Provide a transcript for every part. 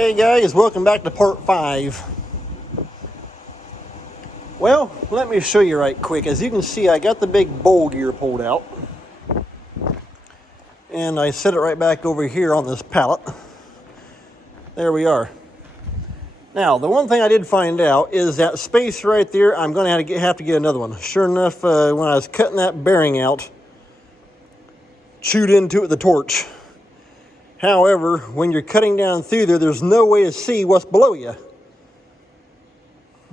Hey guys, welcome back to part 5. Well, let me show you right quick. As you can see, I got the big bowl gear pulled out. And I set it right back over here on this pallet. There we are. Now, the one thing I did find out is that space right there, I'm going to have to get another one. Sure enough, when I was cutting that bearing out, chewed into it with the torch. However, when you're cutting down through there, there's no way to see what's below you.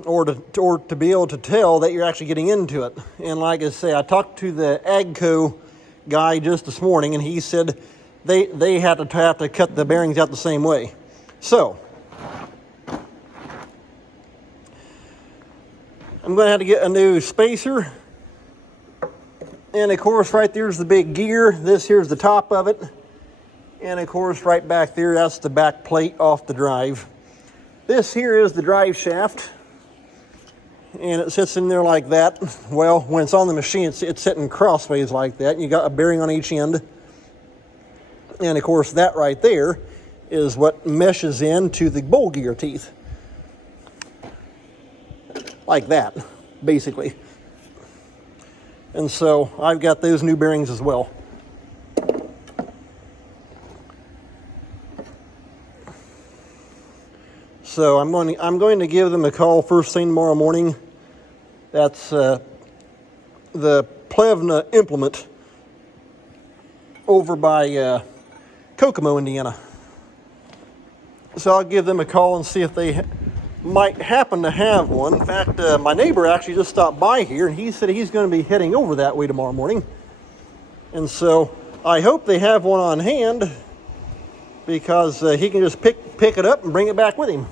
Or to be able to tell that you're actually getting into it. And like I say, I talked to the AGCO guy just this morning, and he said they have to cut the bearings out the same way. So, I'm going to have to get a new spacer. And of course, right there's the big gear. This here's the top of it. And of course, right back there, that's the back plate off the drive. This here is the drive shaft. And it sits in there like that. Well, when it's on the machine, it's sitting crossways like that. You got a bearing on each end. And of course, that right there is what meshes into the bowl gear teeth. Like that, basically. And so I've got those new bearings as well. So I'm going to give them a call first thing tomorrow morning. That's the Plevna implement over by Kokomo, Indiana. So I'll give them a call and see if they might happen to have one. In fact, my neighbor actually just stopped by here, and he said he's going to be heading over that way tomorrow morning. And so I hope they have one on hand, because he can just pick it up and bring it back with him.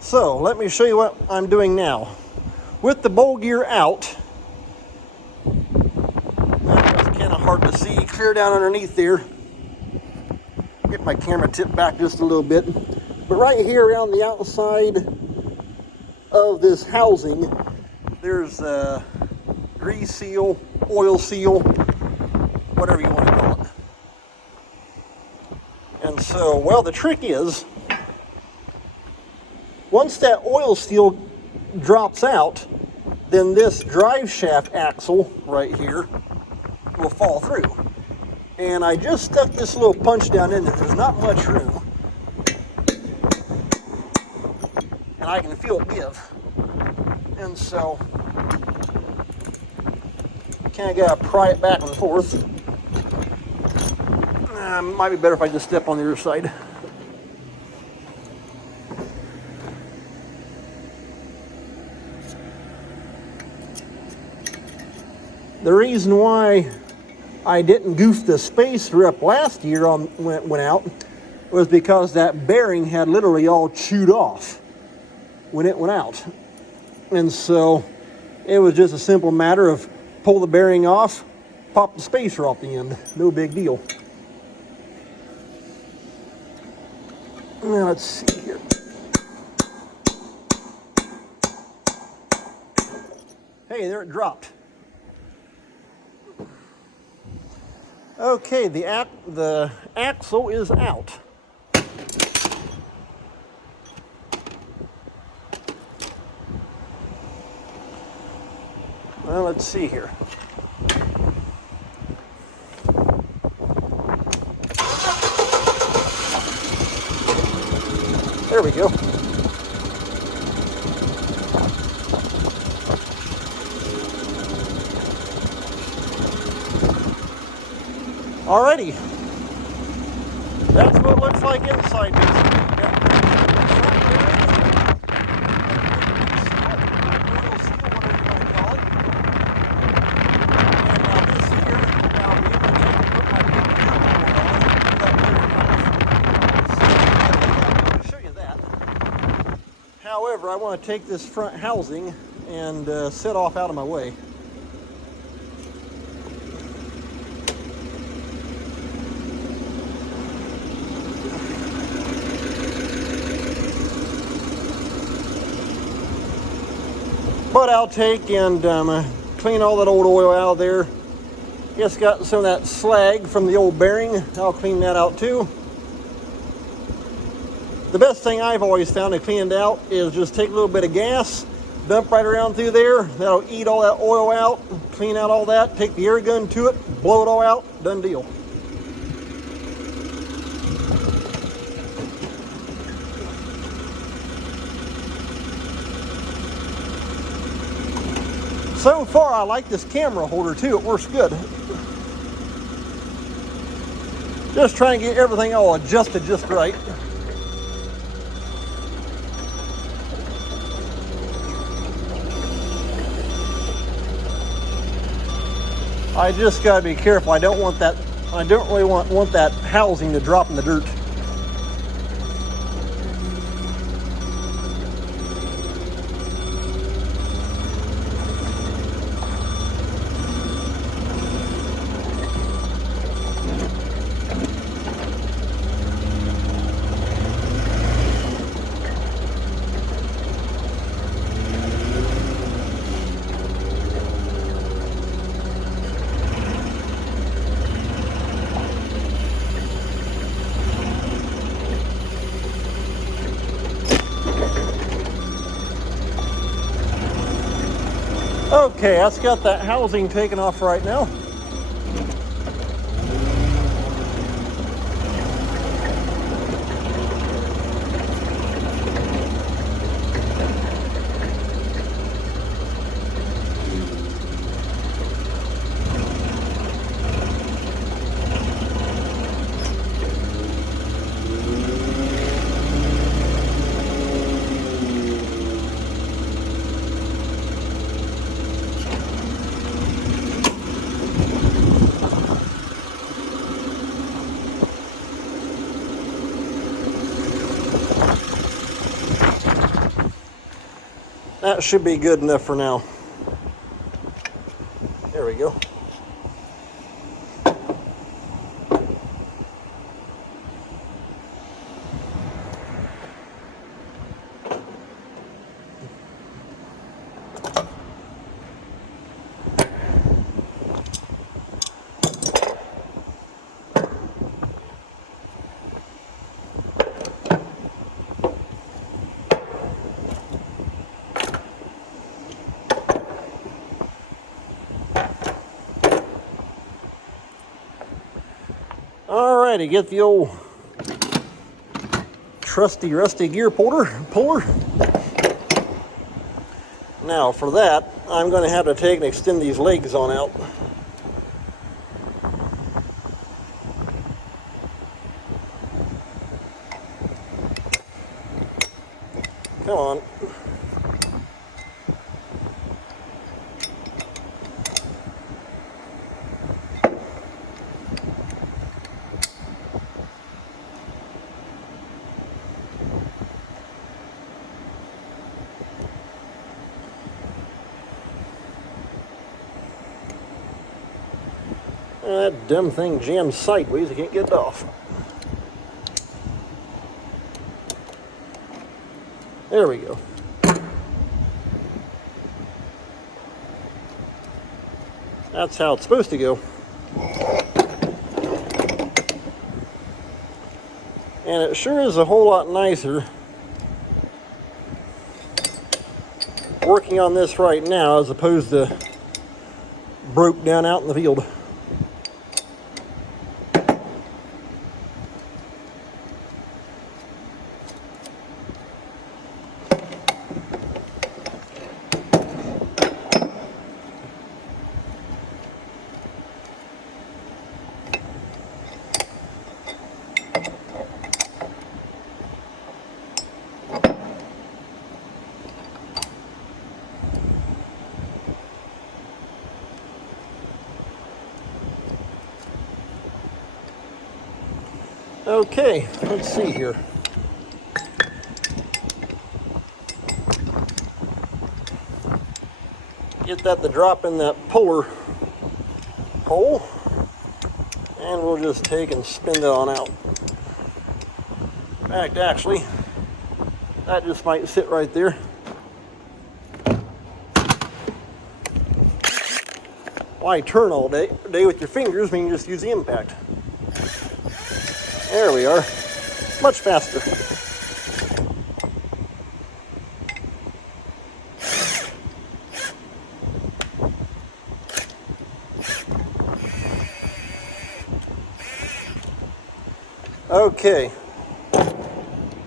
So let me show you what I'm doing now. With the bowl gear out, that's kind of hard to see clear down underneath there. Get my camera tipped back just a little bit. But right here around the outside of this housing, there's a grease seal, oil seal, whatever you want to call it. And so, well, the trick is, once that oil seal drops out, then this drive shaft axle right here will fall through. And I just stuck this little punch down in there. There's not much room. And I can feel it give. And so, kind of got to pry it back and forth. Might be better if I just step on the other side. The reason why I didn't goof the spacer up last year when it went out was because that bearing had literally all chewed off when it went out. And so it was just a simple matter of pull the bearing off, pop the spacer off the end. No big deal. Now let's see here. Hey, there it dropped. Okay, the axle is out. Well, let's see here. There we go. Alrighty. That's what it looks like inside, basically. However, I want to take this front housing and set off out of my way. But I'll take and clean all that old oil out of there. It's got some of that slag from the old bearing. I'll clean that out too. The best thing I've always found to clean it out is just take a little bit of gas, dump right around through there. That'll eat all that oil out, clean out all that, take the air gun to it, blow it all out, done deal. So far, I like this camera holder too. It works good. Just trying to get everything all adjusted just right. I just gotta be careful. I don't really want that housing to drop in the dirt. Okay, that's got that housing taken off right now. That should be good enough for now. There we go. Alrighty, get the old trusty rusty gear puller. Now for that, I'm going to have to take and extend these legs on out. Come on. That dumb thing jammed sideways. I can't get it off. There we go. That's how it's supposed to go. And it sure is a whole lot nicer working on this right now as opposed to broke down out in the field. Okay, let's see here. Get that to drop in that puller hole, and we'll just take and spin it on out. In fact, actually, that just might sit right there. Why turn all day with your fingers when you can just use the impact? There we are. Much faster. Okay.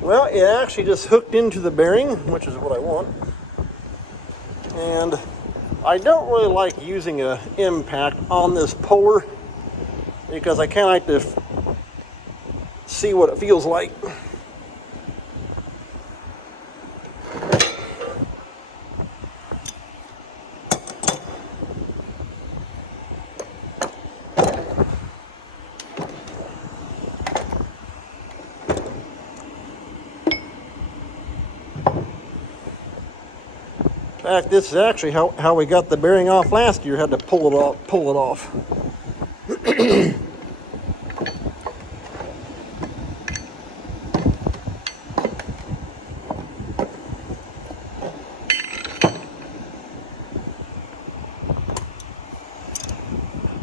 Well, it actually just hooked into the bearing, which is what I want. And I don't really like using an impact on this puller because I kind of like to see what it feels like. In fact, this is actually how we got the bearing off last year. Had to pull it off.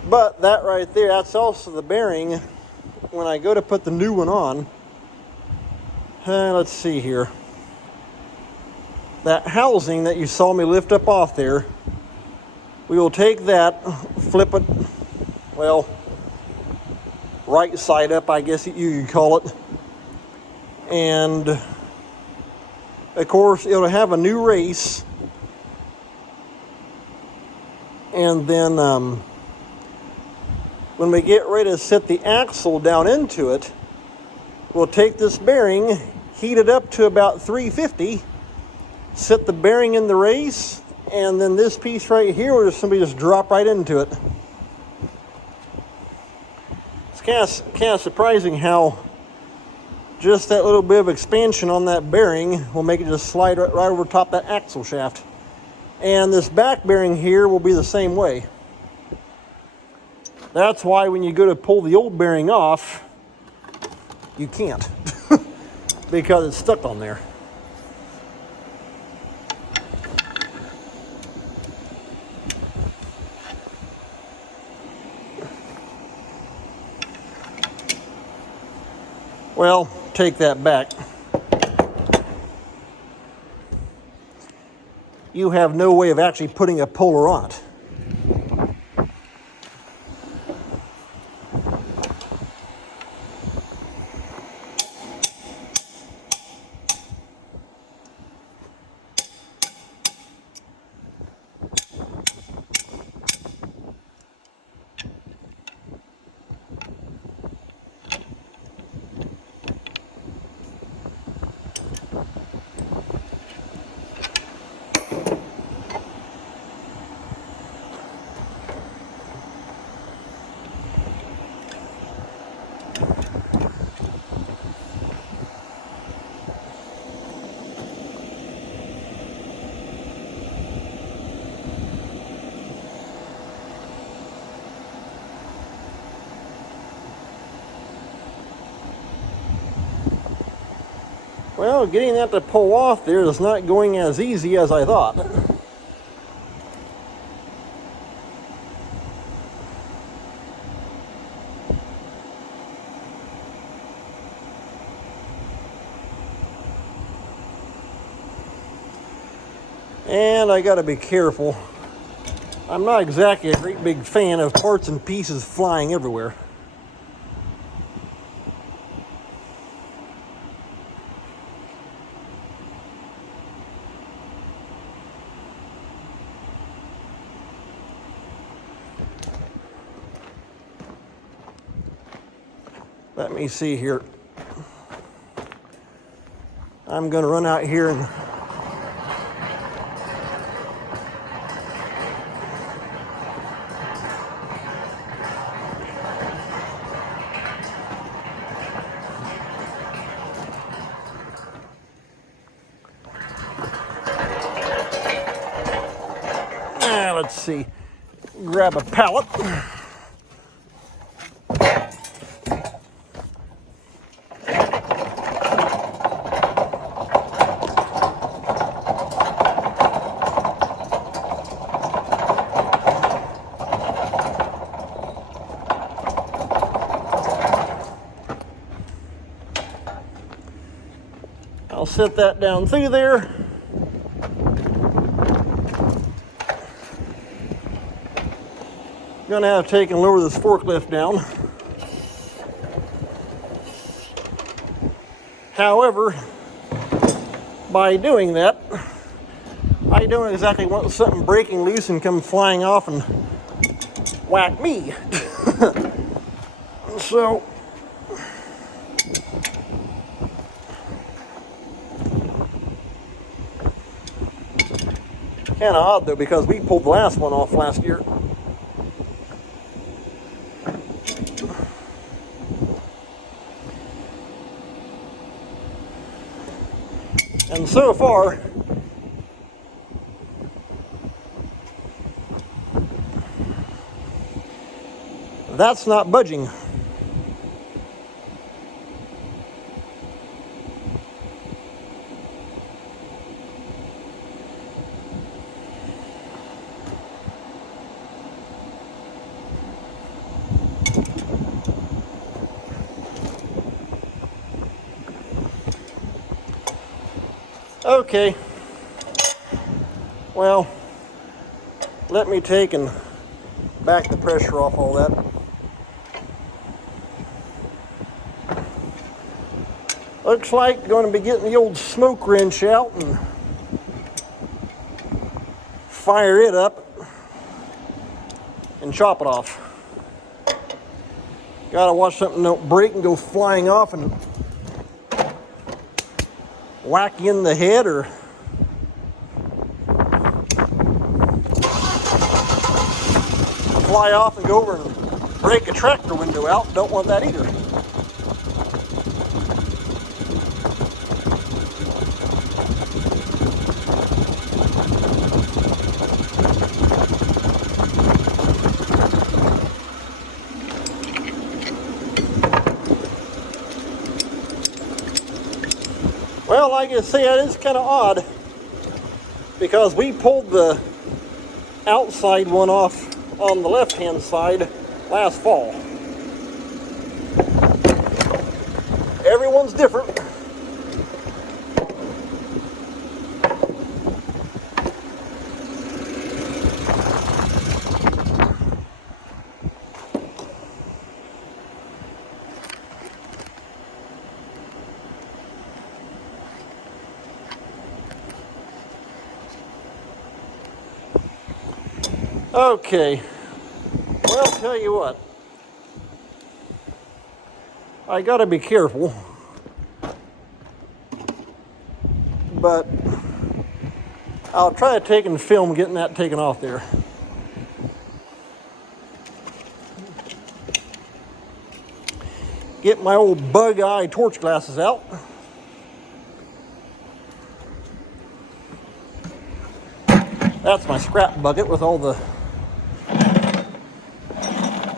But that right there, that's also the bearing when I go to put the new one on. Let's see here. That housing that you saw me lift up off there, we will take that, flip it, well, right side up, I guess you could call it. And of course, it'll have a new race. And then when we get ready to set the axle down into it, we'll take this bearing, heat it up to about 350, set the bearing in the race, and then this piece right here will just drop right into it. It's kind of surprising how just that little bit of expansion on that bearing will make it just slide right over top that axle shaft. And this back bearing here will be the same way. That's why when you go to pull the old bearing off, you can't because it's stuck on there. Well, take that back. You have no way of actually putting a puller on it. Well, getting that to pull off there is not going as easy as I thought. And I gotta be careful. I'm not exactly a great big fan of parts and pieces flying everywhere. Let me see here. I'm going to run out here and let's see, grab a pallet. I'll set that down through there. Gonna have to take and lower this forklift down. However, by doing that, I don't exactly want something breaking loose and come flying off and whack me. So, kind of odd though, because we pulled the last one off last year. And so far, that's not budging. Okay, well, let me take and back the pressure off all that. Looks like going to be getting the old smoke wrench out and fire it up and chop it off. Gotta watch something don't break and go flying off and whack you in the head, or fly off and go over and break a tractor window out. Don't want that either. Well, like I say, it is kind of odd because we pulled the outside one off on the left-hand side last fall. Everyone's different. Okay, well, I'll tell you what, I gotta be careful, but I'll try to take and film getting that taken off there. Get my old bug eye torch glasses out. That's my scrap bucket with all the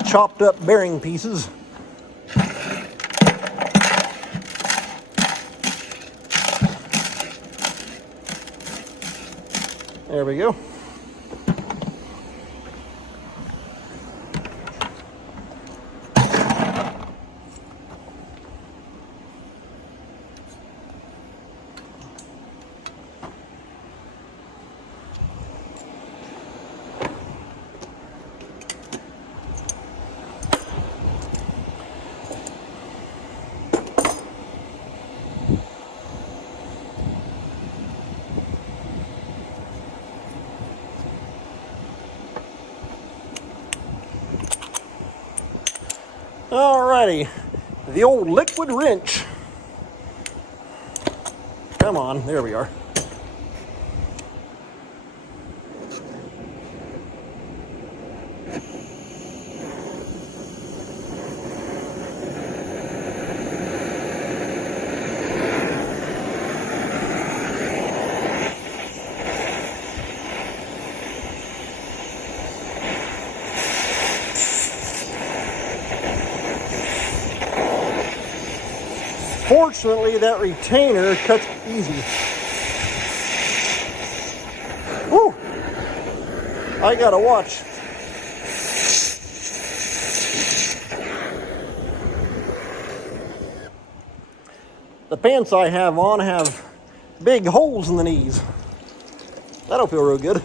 chopped up bearing pieces. There we go. Alrighty, the old liquid wrench. Come on, there we are. Fortunately, that retainer cuts easy. Woo! I gotta watch. The pants I have on have big holes in the knees. That'll feel real good.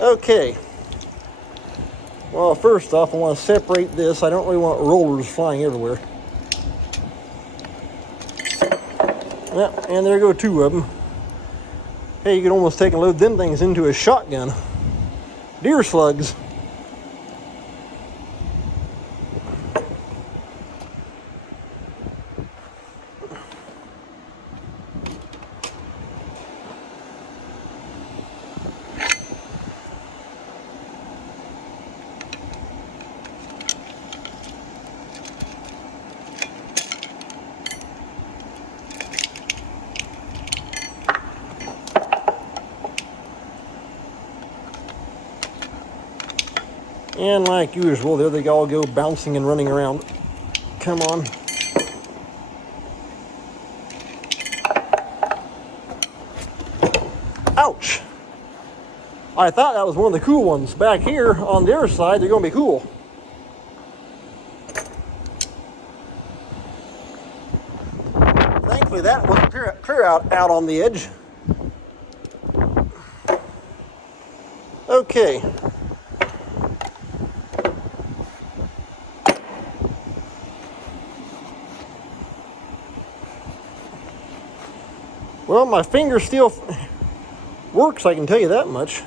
Okay. Well, first off, I want to separate this. I don't really want rollers flying everywhere. Yeah, and there go two of them. Hey, you can almost take and load them things into a shotgun. Deer slugs. And like usual, there they all go bouncing and running around. Come on. Ouch! I thought that was one of the cool ones. Back here on their side, they're going to be cool. Thankfully, that was clear out on the edge. Okay. Well, my finger still works, I can tell you that much.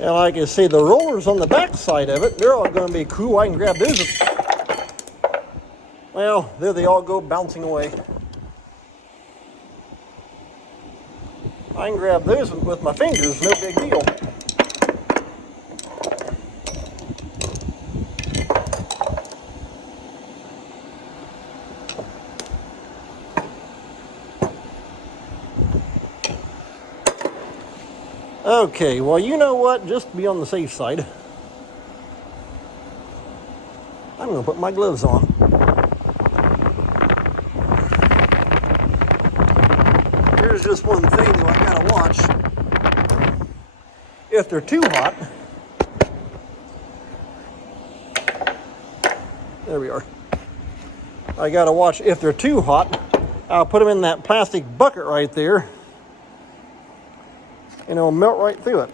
And like I say, the rollers on the back side of it, they're all going to be cool. I can grab those. Well, there they all go bouncing away. I can grab those with my fingers, no big deal. Okay, well, you know what? Just to be on the safe side, I'm going to put my gloves on. Here's just one thing that I got to watch. If they're too hot, there we are. I got to watch if they're too hot. I'll put them in that plastic bucket right there, and it'll melt right through it.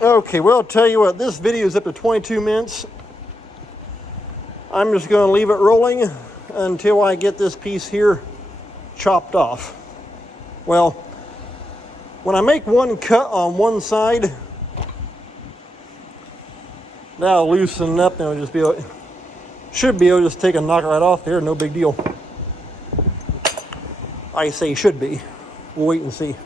Okay, well, I'll tell you what, this video is up to 22 minutes. I'm just going to leave it rolling until I get this piece here chopped off. Well, when I make one cut on one side, that'll loosen up and it'll just be able, should be able to just take and knock it right off there, no big deal. I say should be. We'll wait and see.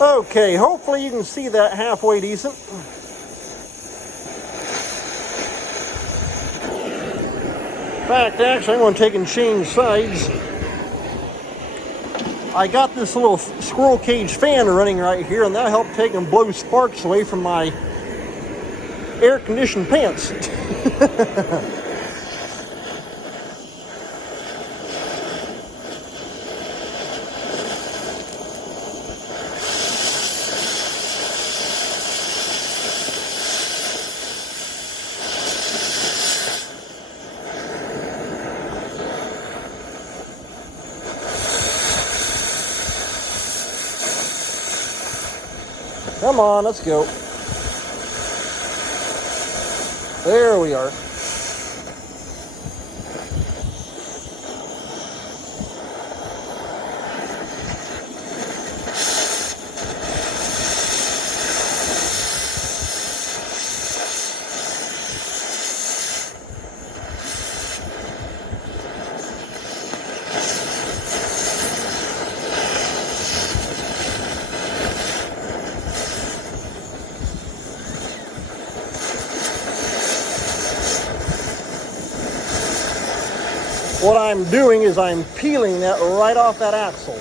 Okay, hopefully you can see that halfway decent. In fact, actually, I'm going to take and change sides. I got this little squirrel cage fan running right here, and that'll help take and blow sparks away from my air-conditioned pants. Come on, let's go. There we are. what I'm doing is I'm peeling that right off that axle.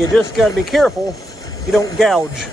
You just got to be careful you don't gouge.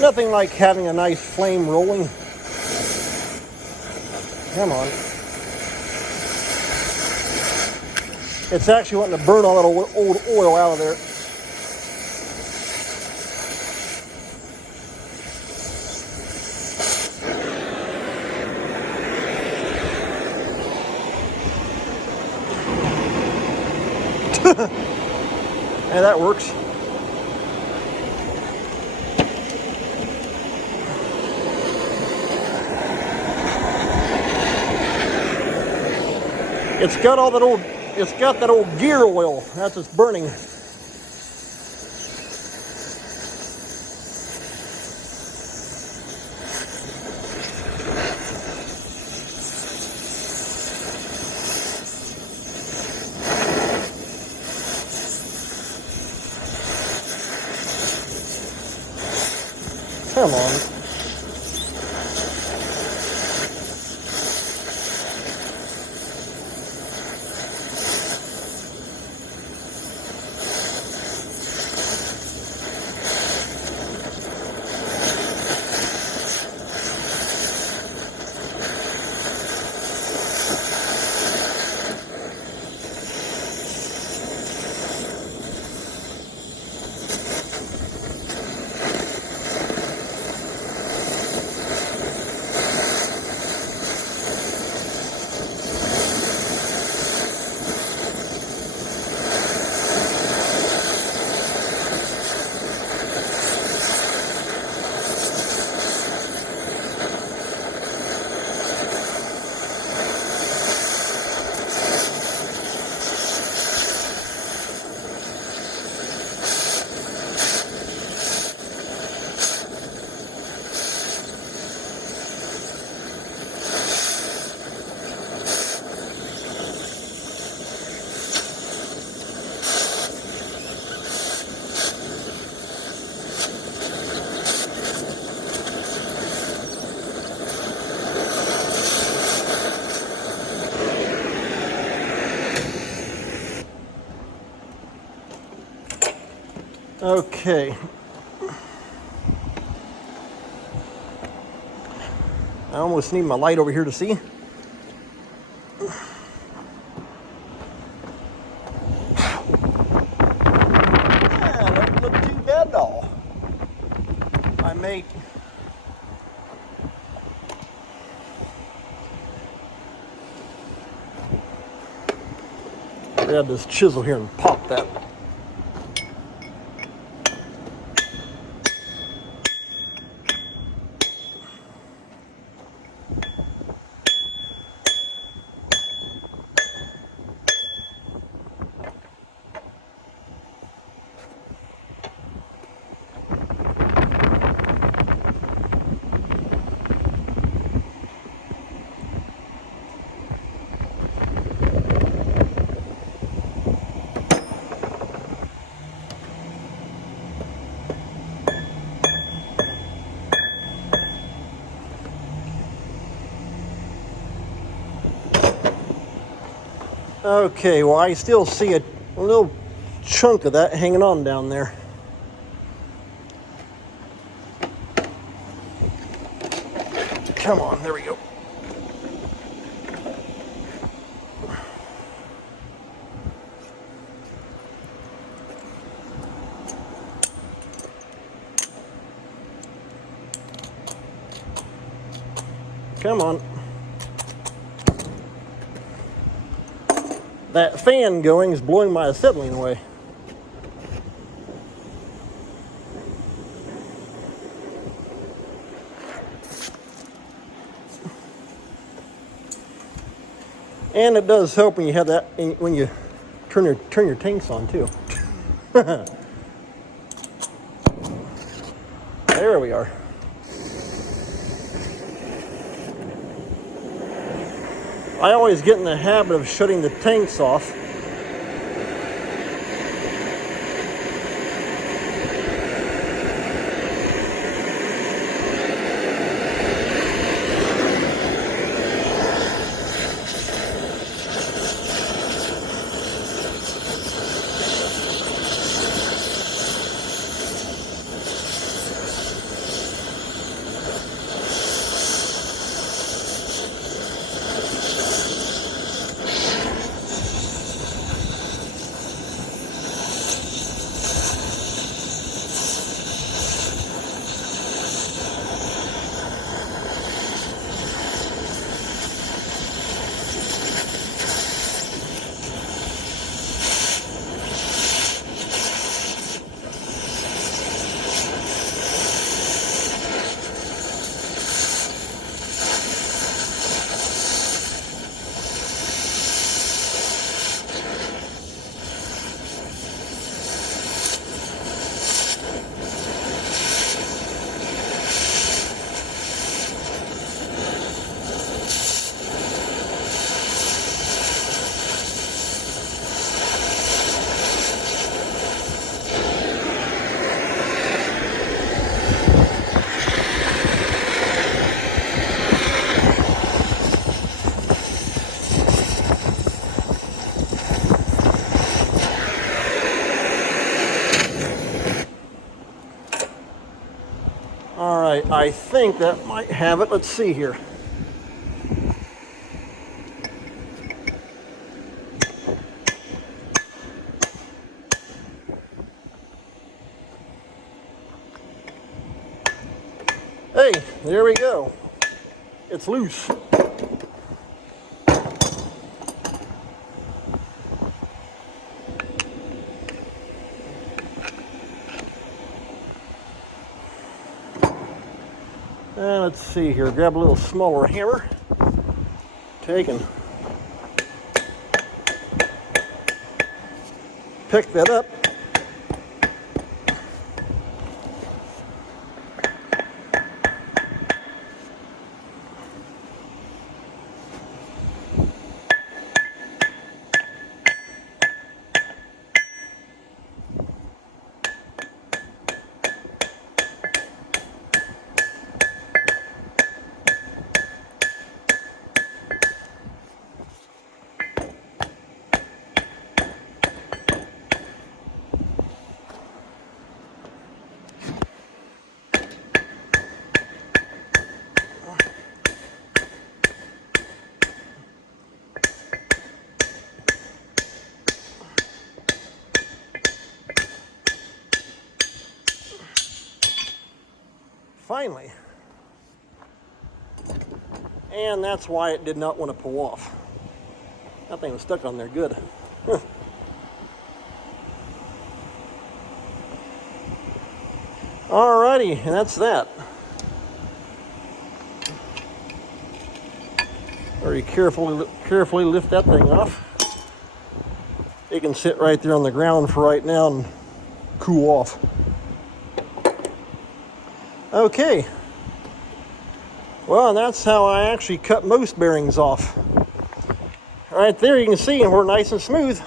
Nothing like having a nice flame rolling. Come on. It's actually wanting to burn all that old oil out of there. And that works. It's got that old gear oil. That's what's burning. Come on. Okay. I almost need my light over here to see. Yeah, doesn't look too bad at all. I may grab this chisel here and pop that. Okay, well, I still see a little chunk of that hanging on down there. Come on, there we go. Come on. That fan going is blowing my acetylene away. And it does help when you have that, when you turn your tanks on too. There we are. I always get in the habit of shutting the tanks off. All right, I think that might have it. Let's see here. Hey, there we go. It's loose. Let's see here, grab a little smaller hammer, take and pick that up. Finally. And that's why it did not want to pull off. That thing was stuck on there good. Alrighty, and that's that. Very carefully lift that thing off. It can sit right there on the ground for right now and cool off. Okay. Well, and that's how I actually cut most bearings off. Right there you can see, and we're nice and smooth.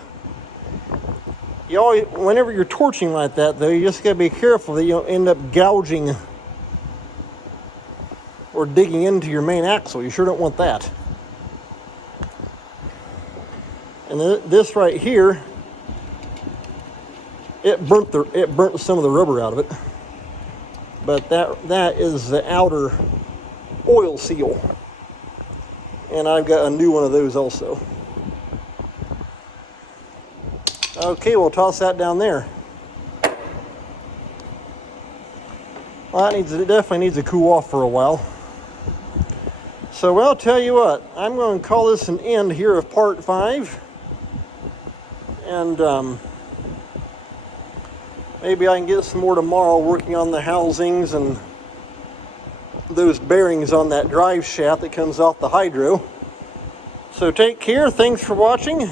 You always, whenever you're torching like that though, you just gotta be careful that you don't end up gouging or digging into your main axle. You sure don't want that. And this right here, it burnt some of the rubber out of it. But that is the outer oil seal. And I've got a new one of those also. Okay, we'll toss that down there. Well, it definitely needs to cool off for a while. So I'll tell you what, I'm going to call this an end here of part 5. And maybe I can get some more tomorrow working on the housings and those bearings on that drive shaft that comes off the hydro. So take care. Thanks for watching.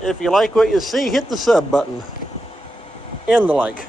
If you like what you see, hit the sub button and the like.